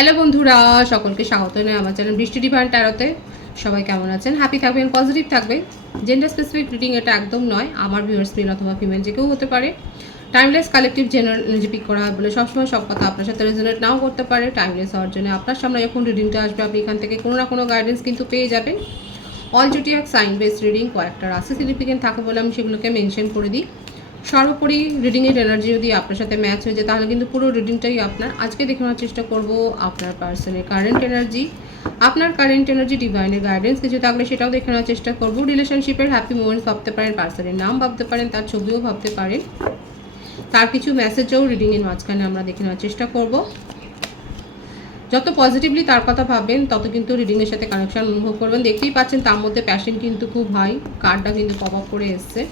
Hello বন্ধুরা, সকলকে স্বাগত জানাই আমার চ্যানেল বৃষ্টি ডিভাইন ট্যারোতে। সবাই কেমন আছেন? হ্যাপি থাকবেন, পজিটিভ থাকবেন। জেন্ডার স্পেসিফিক রিডিং এটা একদম নয়। আমার ভিউয়ার্স মেল অথবা ফিমেল যে কেউ হতে পারে। Timeless collective general energy peak করা হয় বলে সবসময় সব কথা আপনার সাথে রেজোনেট নাও করতে পারে। টাইমলেস হওয়ার জন্য আপনার সামনে যখন রিডিংটা আসবে আপনি এখান থেকে কোনো না কোনো গাইডেন্স কিন্তু পেয়ে যাবেন। অল জুটিয়াক সাইন বেসড রিডিং, কয়েকটা রাশি সিগনিফিকেন্ট থাকে বলে আমি সেগুলোকে মেনশন করে দিই। সর্বোপরি রিডিংয়ের এনার্জি যদি আপনার সাথে ম্যাচ হয়ে যায় তাহলে কিন্তু পুরো রিডিংটাই আপনার। আজকে দেখে নেওয়ার চেষ্টা করব আপনার পার্সনের কারেন্ট এনার্জি, আপনার কারেন্ট এনার্জি, ডিভাইনের গাইডেন্স কিছু থাকলে সেটাও দেখে নেওয়ার চেষ্টা করব। রিলেশনশিপের হ্যাপি মোমেন্টস ভাবতে পারেন, পার্সনের নাম ভাবতে পারেন, তার ছবিও ভাবতে পারেন, তার কিছু মেসেজও রিডিংয়ের মাঝখানে আমরা দেখে নেওয়ার চেষ্টা করব। যত পজিটিভলি তার কথা ভাববেন তত কিন্তু রিডিংয়ের সাথে কানেকশন অনুভব করবেন। দেখতেই পাচ্ছেন তার মধ্যে প্যাশন কিন্তু খুব হাই, কার্ডটা কিন্তু পপ আপ করে এসছে।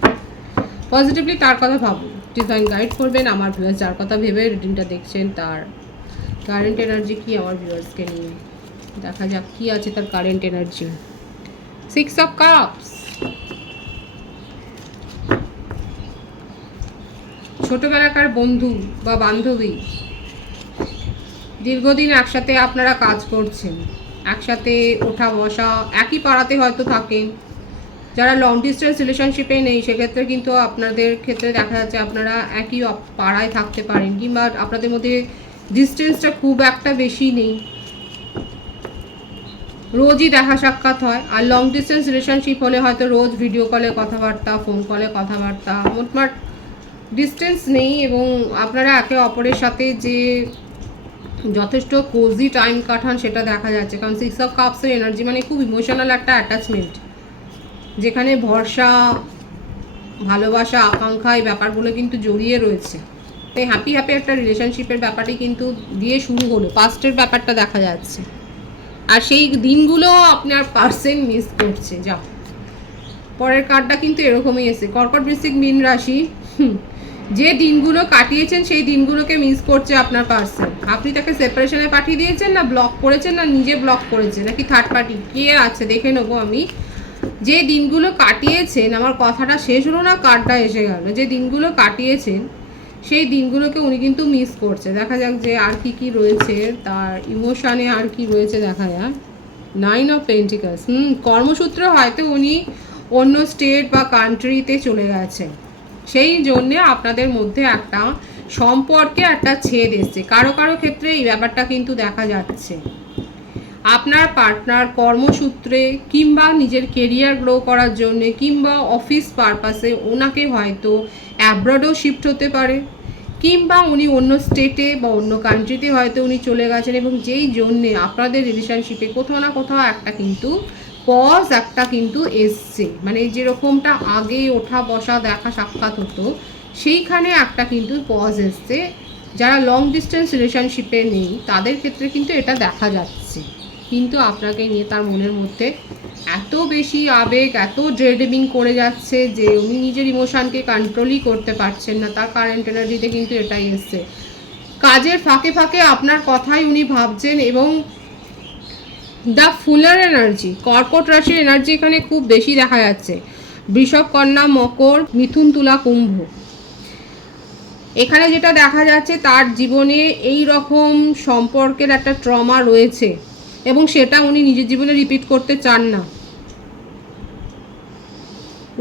পজিটিভলি তার কথা ভাবুন, ডিভাইন গাইড করবেন। আমার ভিউয়ার্স যার কথা ভেবে রিডিংটা দেখছেন তার কারেন্ট এনার্জি কি আমার ভিউয়ার্সকে নিয়ে, দেখা যাক কি আছে তার কারেন্ট এনার্জি। 6 অফ কাপস, ছোটবেলাকার বন্ধু বা বান্ধবী, দীর্ঘদিন একসাথে আপনারা কাজ করছেন, একসাথে ওঠা বসা, একই পাড়াতে হয়তো থাকেন। যারা লং ডিস্টেন্স রিলেশনশিপে নেই সেক্ষেত্রে কিন্তু আপনাদের ক্ষেত্রে দেখা যাচ্ছে আপনারা একই পাড়ায় থাকতে পারেন, কিংবা আপনাদের মধ্যে ডিস্টেন্সটা খুব একটা বেশি নেই, রোজই দেখা সাক্ষাৎ হয়। আর লং ডিস্টেন্স রিলেশনশিপ হলে হয়তো রোজ ভিডিও কলে কথাবার্তা, ফোন কলে কথাবার্তা, মোটমাট ডিস্টেন্স নেই এবং আপনারা একে অপরের সাথে যে যথেষ্ট কোজি টাইম কাটান সেটা দেখা যাচ্ছে। কারণ 6 অফ কাপসের এনার্জি মানে খুব ইমোশনাল একটা অ্যাটাচমেন্ট, যেখানে ভরসা, ভালোবাসা, আকাঙ্ক্ষা এই ব্যাপারগুলো কিন্তু জড়িয়ে রয়েছে। তাই হ্যাপি একটা রিলেশনশিপের ব্যাপারটি কিন্তু দিয়ে শুরু হলো, পাস্টের ব্যাপারটা দেখা যাচ্ছে। আর সেই দিনগুলো আপনার পার্সন মিস করছে। যা পরের কার্ডটা কিন্তু এরকমই এসে, কর্কট বৃশ্চিক মীন রাশি। যে দিনগুলো কাটিয়েছেন সেই দিনগুলোকে মিস করছে আপনার পার্সন। আপনি তাকে সেপারেশনে পাঠিয়ে দিয়েছেন, না ব্লক করেছেন, না নিজে ব্লক করেছেন, নাকি থার্ড পার্টি কে আছে দেখে নেবো আমি। যে দিনগুলো কাটিয়েছেন, আমার কথাটা শেষ হলো না, কার্ডটা এসে গেল। যে দিনগুলো কাটিয়েছেন সেই দিনগুলোকে উনি কিন্তু মিস করছে। দেখা যাক যে আর কি রয়েছে তার ইমোশনে, আর কি রয়েছে দেখা যাক। 9 অফ পেন্টিকলস, কর্মসূত্রে হয়তো উনি অন্য স্টেট বা কান্ট্রিতে চলে গেছেন, সেই জন্যে আপনাদের মধ্যে একটা সম্পর্কে একটা ছেদ এসছে। কারো কারো ক্ষেত্রে এই ব্যাপারটা কিন্তু দেখা যাচ্ছে। আপনার পার্টনার কর্মসূত্রে কিংবা নিজের কেরিয়ার গ্রো করার জন্য কিংবা অফিস পারপাসে ওনাকে হয়তো অ্যাব্রডও শিফট হতে পারে, কিংবা উনি অন্য স্টেটে বা অন্য কান্ট্রিতে হয়তো উনি চলে গেছেন, এবং যেই জন্যে আপনাদের রিলেশনশিপে কোথাও না কোথাও একটা কিন্তু পজ একটা কিন্তু এসছে। মানে যেরকমটা আগে ওঠা বসা দেখা সাক্ষাৎ হতো সেইখানে একটা কিন্তু পজ এসছে। যারা লং ডিস্টেন্স রিলেশনশিপে নেই তাদের ক্ষেত্রে কিন্তু এটা দেখা যাচ্ছে। কিন্তু আপনাকে নিয়ে তার মনের মধ্যে এত বেশি আবেগ, এত ড্রেডিং করে যাচ্ছে যে উনি নিজের ইমোশনকে কন্ট্রোলই করতে পারছেন না। তার কারেন্ট এনার্জিতে কিন্তু এটাই এসছে। কাজের ফাঁকে ফাঁকে আপনার কথাই উনি ভাবছেন। এবং দ্য ফুলার এনার্জি, কর্কট রাশির এনার্জি এখানে খুব বেশি দেখা যাচ্ছে। বৃষভ, কন্যা, মকর, মিথুন, তুলা, কুম্ভ, এখানে যেটা দেখা যাচ্ছে তার জীবনে এই রকম সম্পর্কের একটা ট্রমা রয়েছে এবং সেটা উনি নিজের জীবনে রিপিট করতে চান না।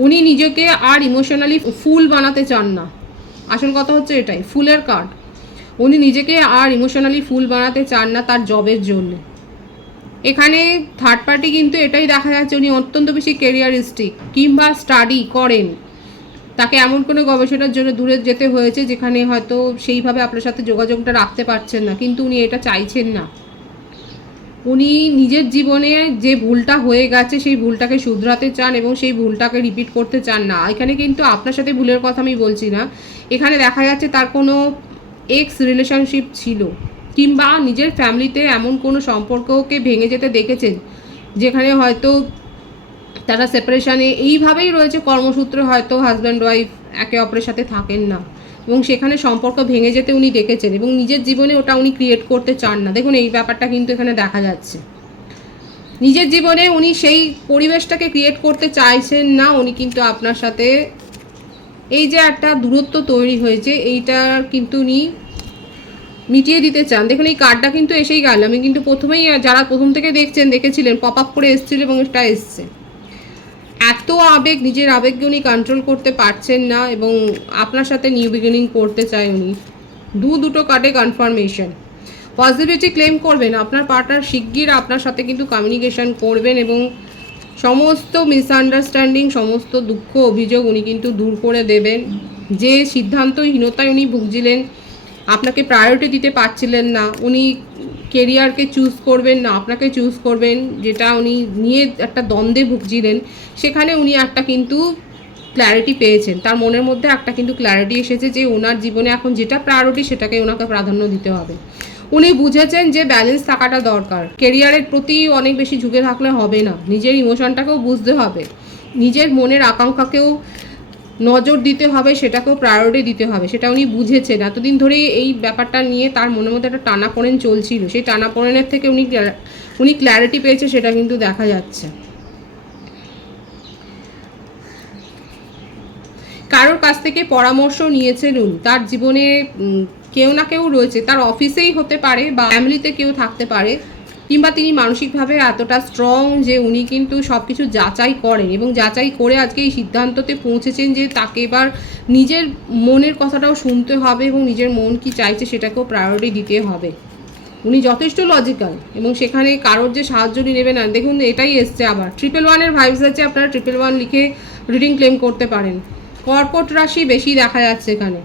উনি নিজেকে আর ইমোশনালি ফুল বানাতে চান না। আসল কথা হচ্ছে এটাই, ফুলের কার্ড। উনি নিজেকে আর ইমোশনালি ফুল বানাতে চান না তার জবের জন্য। এখানে থার্ড পার্টি কিন্তু এটাই দেখা যাচ্ছে, উনি অত্যন্ত বেশি কেরিয়ারিস্টিক কিংবা স্টাডি করেন, তাকে এমন কোনো গবেষণার জন্য দূরে যেতে হয়েছে যেখানে হয়তো সেইভাবে আপনার সাথে যোগাযোগটা রাখতে পারছেন না, কিন্তু উনি এটা চাইছেন না। উনি নিজের জীবনে যে ভুলটা হয়ে গেছে সেই ভুলটাকে শুধরাতে চান এবং সেই ভুলটাকে রিপিট করতে চান না। এখানে কিন্তু আপনার সাথে ভুলের কথা আমি বলছি না, এখানে দেখা যাচ্ছে তার কোনো এক্স রিলেশনশিপ ছিল, কিংবা নিজের ফ্যামিলিতে এমন কোনো সম্পর্ককে ভেঙে যেতে দেখেছেন যেখানে হয়তো তারা সেপারেশানে এইভাবেই রয়েছে। কর্মসূত্রে হয়তো হাজব্যান্ড ওয়াইফ একে অপরের সাথে থাকেন না এবং সেখানে সম্পর্ক ভেঙে যেতে উনি দেখেছেন এবং নিজের জীবনে ওটা উনি ক্রিয়েট করতে চান না। দেখুন এই ব্যাপারটা কিন্তু এখানে দেখা যাচ্ছে। নিজের জীবনে উনি সেই পরিবেশটাকে ক্রিয়েট করতে চাইছেন না। উনি কিন্তু আপনার সাথে এই যে একটা দূরত্ব তৈরি হয়েছে এইটার কিন্তু উনি মিটিয়ে দিতে চান। দেখুন এই কার্ডটা কিন্তু এসেই গেল। আমি কিন্তু প্রথমেই, যারা প্রথম থেকে দেখেছিলেন পপ আপ করে এসেছিল এবং এটা এসছে। এত আবেগ, নিজের আবেগকে উনি কন্ট্রোল করতে পারছেন না এবং আপনার সাথে নিউ বিগিনিং করতে চায় উনি। দুটো কার্ডে কনফার্মেশন। পজিটিভিটি ক্লেম করবেন, আপনার পার্টনার শিগগির আপনার সাথে কিন্তু কমিউনিকেশন করবেন এবং সমস্ত মিসআন্ডারস্ট্যান্ডিং, সমস্ত দুঃখ অভিযোগ উনি কিন্তু দূর করে দেবেন। যে সিদ্ধান্তহীনতায় উনি ভুগছিলেন, আপনাকে প্রায়োরিটি দিতে পারছিলেন না, উনি কেরিয়ারকে চুজ করবেন না আপনাকে চুজ করবেন, যেটা উনি নিয়ে একটা দ্বন্দ্বে ভুগছিলেন, সেখানে উনি একটা কিন্তু ক্ল্যারিটি পেয়েছেন। তার মনের মধ্যে একটা কিন্তু ক্ল্যারিটি এসেছে যে ওনার জীবনে এখন যেটা প্রায়োরিটি সেটাকে ওনাকে প্রাধান্য দিতে হবে। উনি বুঝেছেন যে ব্যালেন্স থাকাটা দরকার। কেরিয়ারের প্রতি অনেক বেশি ঝুঁকে থাকলে হবে না, নিজের ইমোশনটাকেও বুঝতে হবে, নিজের মনের আকাঙ্ক্ষাকেও নজর দিতে হবে, সেটাকেও প্রায়োরিটি দিতে হবে, সেটা উনি বুঝেছেন। এতদিন ধরে এই ব্যাপারটা নিয়ে তার মনের মধ্যে একটা টানাপোড়েন চলছিল, সেই টানাপোড়েনের থেকে উনি ক্ল্যারিটি পেয়েছে, সেটা কিন্তু দেখা যাচ্ছে। কারোর কাছ থেকে পরামর্শ নিয়েছেন উনি। তার জীবনে কেউ না কেউ রয়েছে, তার অফিসেই হতে পারে বা ফ্যামিলিতে কেউ থাকতে পারে, কিংবা তিনি মানসিকভাবে এতটা স্ট্রং যে উনি কিন্তু সব কিছু যাচাই করেন এবং যাচাই করে আজকে এই সিদ্ধান্ততে পৌঁছেছেন যে তাকে এবার নিজের মনের কথাটাও শুনতে হবে এবং নিজের মন কি চাইছে সেটাকেও প্রায়োরিটি দিতে হবে। উনি যথেষ্ট লজিক্যাল এবং সেখানে কারোর যে সাহায্য নেবে না। দেখুন এটাই এসছে আবার 111-এর ভাইবস আছে, আপনারা 111 লিখে রিডিং ক্লেম করতে পারেন। কর্কট রাশি বেশি দেখা যাচ্ছে এখানে,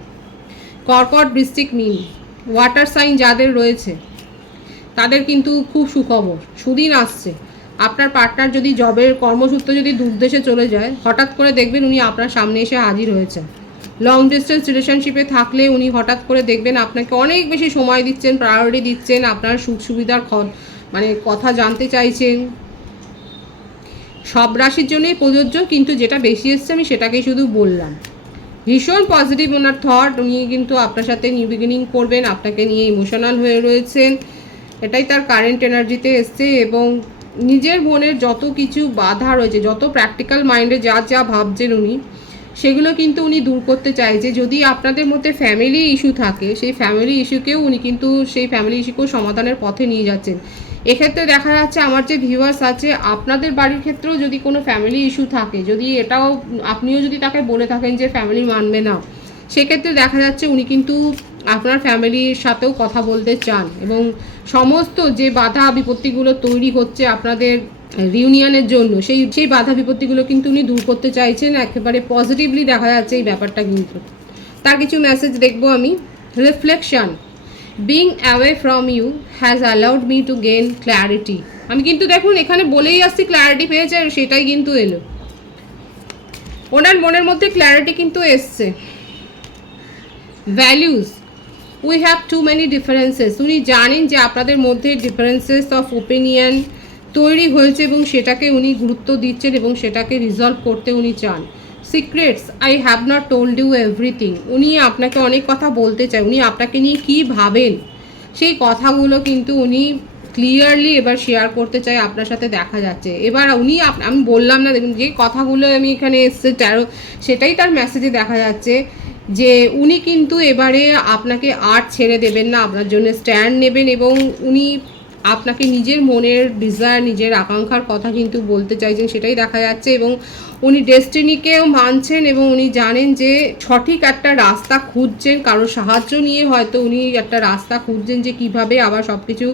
কর্কট, বৃশ্চিক, মীন, ওয়াটার সাইন যাদের রয়েছে তাদের কিন্তু খুব সুখবর, সুদিন আসছে। আপনার পার্টনার যদি জবের কর্মসূত্রে যদি দূরদেশে চলে যায়, হঠাৎ করে দেখবেন উনি আপনার সামনে এসে হাজির হয়েছেন। লং ডিস্টেন্স রিলেশনশিপে থাকলে উনি হঠাৎ করে দেখবেন আপনাকে অনেক বেশি সময় দিচ্ছেন, প্রায়োরিটি দিচ্ছেন, আপনার সুখ সুবিধার মানে কথা জানতে চাইছেন। সব রাশির জন্যই প্রযোজ্য, কিন্তু যেটা বেশি এসছে আমি সেটাকেই শুধু বললাম। ভীষণ পজিটিভ ওনার থট, উনি কিন্তু আপনার সাথে নিউ বিগিনিং করবেন, আপনাকে নিয়ে ইমোশনাল হয়ে রয়েছেন, এটাই তার কারেন্ট এনার্জিতে এসছে। এবং নিজের মনের যত কিছু বাধা রয়েছে, যত প্র্যাকটিক্যাল মাইন্ডে যা ভাবছেন উনি, সেগুলো কিন্তু উনি দূর করতে চাইছে। যদি আপনাদের মধ্যে ফ্যামিলি ইস্যু থাকে, সেই ফ্যামিলি ইস্যুকেও উনি কিন্তু সেই ফ্যামিলি ইস্যুকেও সমাধানের পথে নিয়ে যাচ্ছেন। এক্ষেত্রে দেখা যাচ্ছে আমার যে ভিউয়ার্স আছে, আপনাদের বাড়ির ক্ষেত্রেও যদি কোনো ফ্যামিলি ইস্যু থাকে, যদি এটাও আপনিও যদি তাকে বলে থাকেন যে ফ্যামিলি মানবে না, সেক্ষেত্রে দেখা যাচ্ছে উনি কিন্তু আপনার ফ্যামিলির সাথেও কথা বলতে চান এবং সমস্ত যে বাধা বিপত্তিগুলো তৈরি হচ্ছে আপনাদের রিউনিয়নের জন্য, সেই বাধা বিপত্তিগুলো কিন্তু উনি দূর করতে চাইছেন। একেবারে পজিটিভলি দেখা যাচ্ছে এই ব্যাপারটা। কিন্তু তার কিছু মেসেজ দেখবো আমি। Reflection, being away from you has allowed me to gain clarity. আমি কিন্তু দেখুন এখানে বলেই আসছি ক্ল্যারিটি পেয়েছে, আর সেটাই কিন্তু এলো। ওনার মনের মধ্যে ক্ল্যারিটি কিন্তু এসছে। Values, we have to many differences. উনি জানেন যে আপনাদের মধ্যে ডিফারেন্সেস অফ ওপিনিয়ন তৈরি হয়েছে এবং সেটাকে উনি গুরুত্ব দিচ্ছেন এবং সেটাকে রিজলভ করতে উনি চান। Secrets, I have not told you everything. উনি আপনাকে অনেক কথা বলতে চায়, উনি আপনাকে নিয়ে কী ভাবেন সেই কথাগুলো কিন্তু উনি ক্লিয়ারলি এবার শেয়ার করতে চাই আপনার সাথে, দেখা যাচ্ছে। এবার উনি, আমি বললাম না, দেখুন যে কথাগুলো আমি এখানে এসছে সেটাই তার মেসেজে দেখা যাচ্ছে যে উনি কিন্তু এবারে আপনাকে আর ছেড়ে দেবেন না, আপনার জন্য স্ট্যান্ড নেবেন এবং উনি আপনাকে নিজের মনের ডিজায়ার, নিজের আকাঙ্ক্ষার কথা কিন্তু বলতে চাইছেন, সেটাই দেখা যাচ্ছে। এবং উনি ডেস্টিনিকেও মানছেন এবং উনি জানেন যে সঠিক একটা রাস্তা খুঁজছেন, কারোর সাহায্য নিয়ে হয়তো উনি একটা রাস্তা খুঁজছেন যে কিভাবে আবার সব কিছু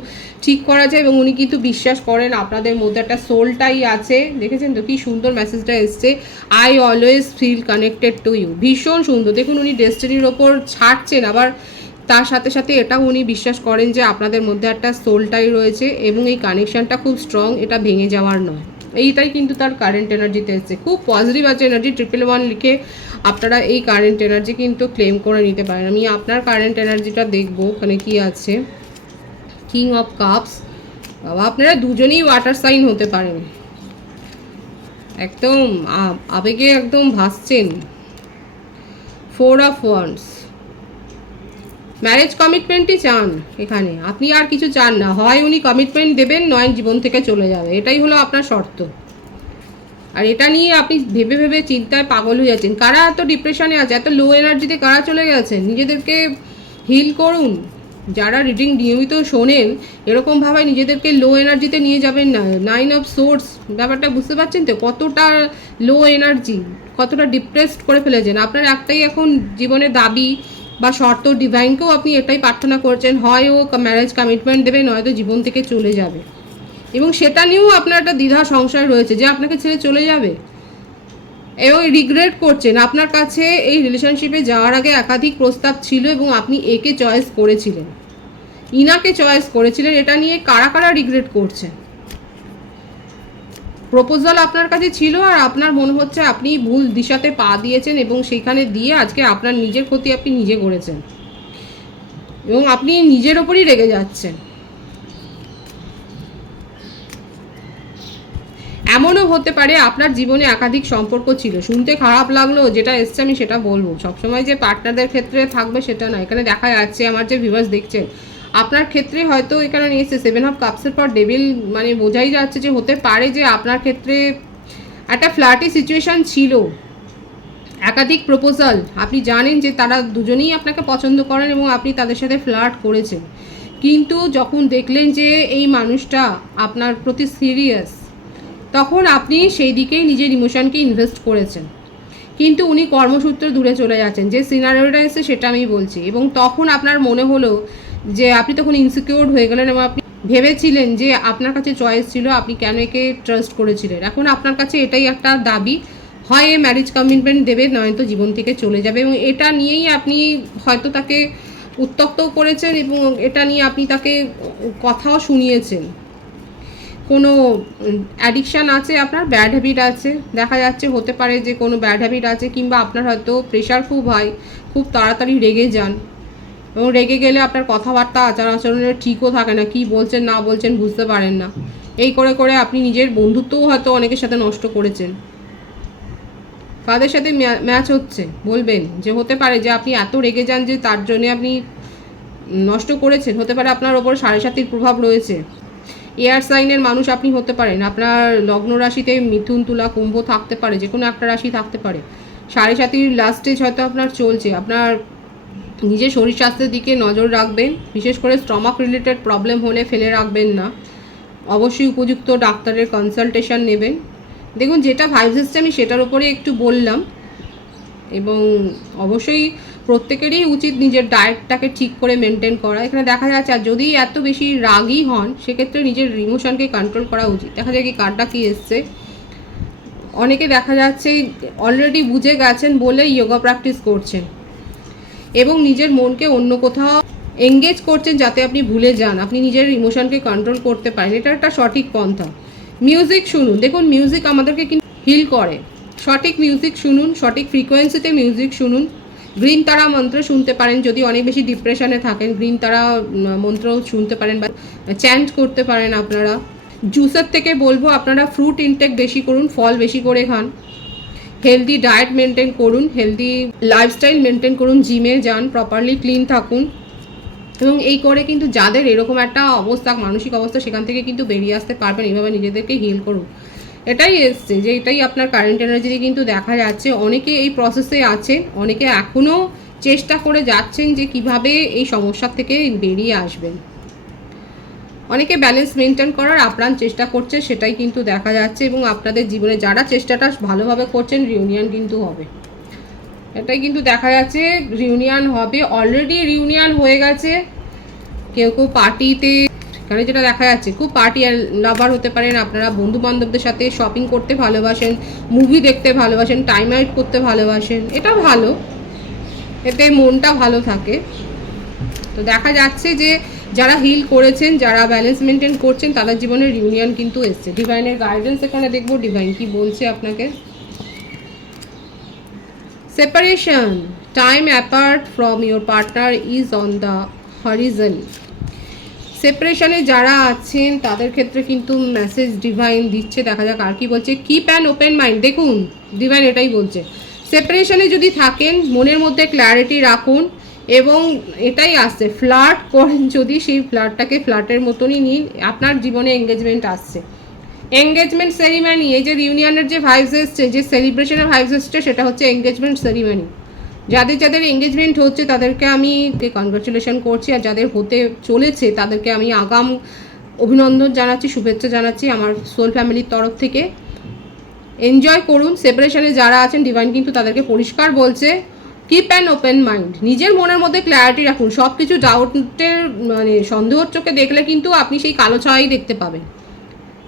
ঠিক করা যায়। এবং উনি কিন্তু বিশ্বাস করেন আপনাদের মধ্যে একটা সোলটাই আছে। দেখেছেন তো কি সুন্দর মেসেজটা এসছে, I always feel connected to you. ভীষণ সুন্দর। দেখুন উনি ডেস্টিনির ওপর ছাড়ছেন, আবার তার সাথে সাথে এটাও উনি বিশ্বাস করেন যে আপনাদের মধ্যে একটা সোলটাই রয়েছে এবং এই কানেকশানটা খুব স্ট্রং, এটা ভেঙে যাওয়ার নয়। এইটাই কিন্তু তার কারেন্ট এনার্জিতে এসছে। খুব পজিটিভ আছে এনার্জি। 111 লিখে আপনারা এই কারেন্ট এনার্জি কিন্তু ক্লেম করে নিতে পারেন। আমি আপনার কারেন্ট এনার্জিটা দেখবো ওখানে কি আছে। কিং অফ কাপস, আপনারা দুজনেই ওয়াটার সাইন হতে পারেন, একদম আবেগে একদম ভাসছেন। 4 অফ ওয়ান্ডস, ম্যারেজ কমিটমেন্টই চান এখানে, আপনি আর কিছু চান না। হয় উনি কমিটমেন্ট দেবেন, নয় জীবন থেকে চলে যাবে, এটাই হলো আপনার শর্ত। আর এটা নিয়ে আপনি ভেবে ভেবে চিন্তায় পাগল হয়ে যাচ্ছেন। কারা এত ডিপ্রেশনে আছে, এত লো এনার্জিতে কারা চলে গেছেন, নিজেদেরকে হিল করুন। যারা রিডিং নিয়মিত শোনেন, এরকমভাবে নিজেদেরকে লো এনার্জিতে নিয়ে যাবেন না। 9 অফ সোর্স ব্যাপারটা বুঝতে পারছেন তো, কতটা লো এনার্জি, কতটা ডিপ্রেসড করে ফেলেছেন। আপনার একটাই এখন জীবনে দাবি বা শর্ত, ডিভাইনকেও আপনি এটাই প্রার্থনা করছেন, হয় ও ম্যারেজ কমিটমেন্ট দেবে, নয়তো জীবন থেকে চলে যাবে। এবং সেটা নিয়েও আপনার একটা দ্বিধা সংশয় রয়েছে যে আপনাকে ছেড়ে চলে যাবে, এবং রিগ্রেট করছেন। আপনার কাছে এই রিলেশনশিপে যাওয়ার আগে একাধিক প্রস্তাব ছিল এবং আপনি একে চয়েস করেছিলেন, ইনাকে চয়েস করেছিলেন। এটা নিয়ে কারা কারা রিগ্রেট করছেন? প্রপোজাল আপনার কাছে ছিল আর আপনার মনে হচ্ছে আপনি ভুল দিশাতে পা দিয়েছেন এবং সেইখানে দিয়ে আজকে আপনার নিজের ক্ষতি আপনি নিজে করেছেন এবং আপনি নিজের ওপরই রেগে যাচ্ছেন। এমনও হতে পারে আপনার জীবনে একাধিক সম্পর্ক ছিল। শুনতে খারাপ লাগলো, যেটা এসছে আমি সেটা বলবো। সবসময় যে পার্টনারদের ক্ষেত্রে থাকবে সেটা না। এখানে দেখা যাচ্ছে, আমার যে ভিউয়ার্স দেখছেন, আপনার ক্ষেত্রে হয়তো এখানে নিয়েছে 7 অফ কাপসের পর ডেভিল, মানে বোঝাই যাচ্ছে যে হতে পারে যে আপনার ক্ষেত্রে একটা ফ্ল্যাটি সিচুয়েশান ছিল, একাধিক প্রপোজাল। আপনি জানেন যে তারা দুজনেই আপনাকে পছন্দ করেন এবং আপনি তাদের সাথে ফ্লার্ট করেছেন, কিন্তু যখন দেখলেন যে এই মানুষটা আপনার প্রতি সিরিয়াস, তখন আপনি সেই দিকেই নিজের ইমোশনকে ইনভেস্ট করেছেন। কিন্তু উনি কর্মসূত্রে দূরে চলে যাচ্ছেন, যে সিনারিওটা এসে সেটা আমি বলছি। এবং তখন আপনার মনে হলো যে আপনি তখন ইনসিকিউর হয়ে গেলেন এবং আপনি ভেবেছিলেন যে আপনার কাছে চয়েস ছিল, আপনি কেন একে ট্রাস্ট করেছিলেন। এখন আপনার কাছে এটাই একটা দাবি, হয় এ ম্যারেজ কমিটমেন্ট দেবে, নয়তো জীবন থেকে চলে যাবে। এবং এটা নিয়েই আপনি হয়তো তাকে উত্ত্যক্তও করেছেন এবং এটা নিয়ে আপনি তাকে কথাও শুনিয়েছেন। কোনো অ্যাডিকশান আছে, আপনার ব্যাড হ্যাবিট আছে, দেখা যাচ্ছে হতে পারে যে কোনো ব্যাড হ্যাবিট আছে, কিংবা আপনার হয়তো প্রেশার খুব হয়, খুব তাড়াতাড়ি রেগে যান এবং রেগে গেলে আপনার কথাবার্তা আচার আচরণের ঠিকও থাকে না, কি বলছেন না বলছেন বুঝতে পারেন না। এই করে করে আপনি নিজের বন্ধুত্বও হয়তো অনেকের সাথে নষ্ট করেছেন। কাদের সাথে ম্যাচ হচ্ছে বলবেন, যে হতে পারে যে আপনি এত রেগে যান যে তার জন্যে আপনি নষ্ট করেছেন। হতে পারে আপনার ওপর 7.5 প্রভাব রয়েছে। এয়ার সাইনের মানুষ আপনি হতে পারেন, আপনার লগ্ন রাশিতে মিথুন, তুলা, কুম্ভ থাকতে পারে, যে কোনো একটা রাশি থাকতে পারে। 7.5 লাস্ট স্টেজ হয়তো আপনার চলছে। আপনার নিজের শরীর স্বাস্থ্যের দিকে নজর রাখবেন, বিশেষ করে স্টমাক রিলেটেড প্রবলেম হলে ফেলে রাখবেন না। অবশ্যই উপযুক্ত ডাক্তারের কনসালটেশন নেবেন। দেখুন, যেটা ভাইব এসছে আমি সেটার উপরে একটু বললাম, এবং অবশ্যই প্রত্যেকেরই উচিত নিজের ডায়েটটাকে ঠিক করে মেনটেন করা। এখানে দেখা যাচ্ছে, আর যদি এত বেশি রাগী হন সেক্ষেত্রে নিজের ইমোশনকে কন্ট্রোল করা উচিত। দেখা যায় কি কার্ডটা কী এসছে, অনেকে দেখা যাচ্ছে অলরেডি বুঝে গেছেন বলে যোগা প্র্যাকটিস করছেন এবং নিজের মনকে অন্য কোথাও এঙ্গেজ করছেন যাতে আপনি ভুলে যান, আপনি নিজের ইমোশনকে কন্ট্রোল করতে পারেন। এটা একটা সঠিক পন্থা। মিউজিক শুনুন। দেখুন, মিউজিক আমাদেরকে কিন্তু হিল করে। সঠিক মিউজিক শুনুন, সঠিক ফ্রিকোয়েন্সিতে মিউজিক শুনুন। গ্রিন তারা মন্ত্র শুনতে পারেন, যদি অনেক বেশি ডিপ্রেশনে থাকেন গ্রিন তারা মন্ত্র শুনতে পারেন বা চ্যান্ট করতে পারেন আপনারা। জুসের থেকে বলবো আপনারা ফ্রুট ইনটেক বেশি করুন, ফল বেশি করে খান, হেলদি ডায়েট মেনটেন করুন, হেলদি লাইফস্টাইল মেনটেন করুন, জিমে যান, প্রপারলি ক্লিন থাকুন। এবং এই করে কিন্তু যাদের এরকম একটা অবস্থা, মানসিক অবস্থা, সেখান থেকে কিন্তু বেরিয়ে আসতে পারবেন। এইভাবে নিজেদেরকে হিল করুন। এটাই এসছে যে এটাই আপনার কারেন্ট এনার্জি কিন্তু দেখা যাচ্ছে। অনেকে এই প্রসেসে আছেন, অনেকে এখনও চেষ্টা করে যাচ্ছেন যে কিভাবে এই সমস্যার থেকে বেরিয়ে আসবেন। অনেকে ব্যালেন্স মেনটেন করার আপ্রাণ চেষ্টা করছে, সেটাই কিন্তু দেখা যাচ্ছে। এবং আপনাদের জীবনে যারা চেষ্টাটা ভালোভাবে করছেন, রিউনিয়ন কিন্তু হবে। এটাই কিন্তু দেখা যাচ্ছে, রিউনিয়ন হবে। অলরেডি রিউনিয়ন হয়ে গেছে। কেউ কেউ পার্টিতে, এখানে যেটা দেখা যাচ্ছে খুব পার্টি লাভার হতে পারেন আপনারা। বন্ধু বান্ধবদের সাথে শপিং করতে ভালোবাসেন, মুভি দেখতে ভালোবাসেন, টাইম আউট করতে ভালোবাসেন। এটা ভালো, এতে মনটা ভালো থাকে। তো দেখা যাচ্ছে যে যারা হিল করেছেন, যারা ব্যালেন্স মেনটেন করছেন, তাদের জীবনে রিউনিয়ন কিন্তু এসছে। ডিভাইনের গাইডেন্স এখানে দেখবো, ডিভাইন কি বলছে আপনাকে। Separation, time apart from your partner is on the horizon. সেপারেশনে যারা আছেন তাদের ক্ষেত্রে কিন্তু মেসেজ ডিভাইন দিচ্ছে। দেখা যাক আর কি বলছে। Keep an open mind. দেখুন, ডিভাইন এটাই বলছে, সেপারেশনে যদি থাকেন মনের মধ্যে ক্ল্যারিটি রাখুন। এবং এটাই আসছে, ফ্লার্ট করেন যদি, সেই ফ্লার্টটাকে ফ্লার্টের মতনই নিন। আপনার জীবনে এঙ্গেজমেন্ট আসছে, এঙ্গেজমেন্ট সেরিমানি। এই যে রিউনিয়নের যে ভাইবস এসছে, যে সেলিব্রেশনের ভাইবস এসছে, সেটা হচ্ছে এঙ্গেজমেন্ট সেরিমানি। যাদের যাদের এঙ্গেজমেন্ট হচ্ছে তাদেরকে আমি কনগ্রাচুলেশন করছি, আর যাদের হতে চলেছে তাদেরকে আমি আগাম অভিনন্দন জানাচ্ছি, শুভেচ্ছা জানাচ্ছি আমার সোল ফ্যামিলির তরফ থেকে। এনজয় করুন। সেপারেশনে যারা আছেন ডিভাইন কিন্তু তাদেরকে পরিষ্কার বলছে কিপ অ্যান ওপেন মাইন্ড, নিজের মনের মধ্যে ক্ল্যারিটি রাখুন। সব কিছু ডাউটের মানে সন্দেহর চোখে দেখলে কিন্তু আপনি সেই কালো ছায়াই দেখতে পাবেন।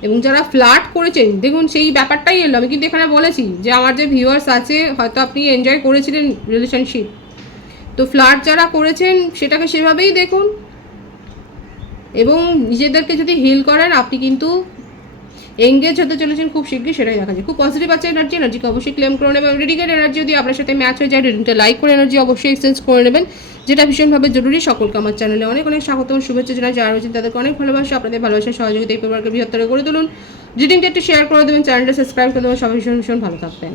এবং যারা ফ্লার্ট করেছেন দেখুন সেই ব্যাপারটাই এলো, আমি কিন্তু এখানে বলেছি যে আমার যে ভিউয়ার্স আছে হয়তো আপনি এনজয় করেছিলেন রিলেশনশিপ, তো ফ্লার্ট যারা করেছেন সেটাকে সেভাবেই দেখুন এবং নিজেদেরকে যদি হিল করেন আপনি কিন্তু এঙ্গেজ হতে চলেছেন খুব শীঘ্রই, সেটাই দেখা যায়। খুব পজিটিভ আছে এনার্জিকে অবশ্যই ক্লেম করে নেবেন। রেডিকেট এনার্জি যদি আপনার সাথে ম্যাচ হয়ে যায় রিডিংটা লাইক করে এনার্জি অবশ্যই এক্সচেঞ্জ করে নেবেন, যেটা ভীষণভাবে জরুরি। সকলকে আমার চ্যানেলে অনেক অনেক স্বাগত এবং শুভেচ্ছা জানাই। যারা রয়েছেন তাদেরকে অনেক ভালোবাসা, আপনাদের ভালোবাসার সহযোগিতা এই পরিবারকে বৃহত্তর করে তুলুন। রিডিংটা একটু শেয়ার করে দেবেন, চ্যানেলটা সাবস্ক্রাইব করে দেবেন। সবাই ভীষণ ভীষণ ভালো থাকবেন।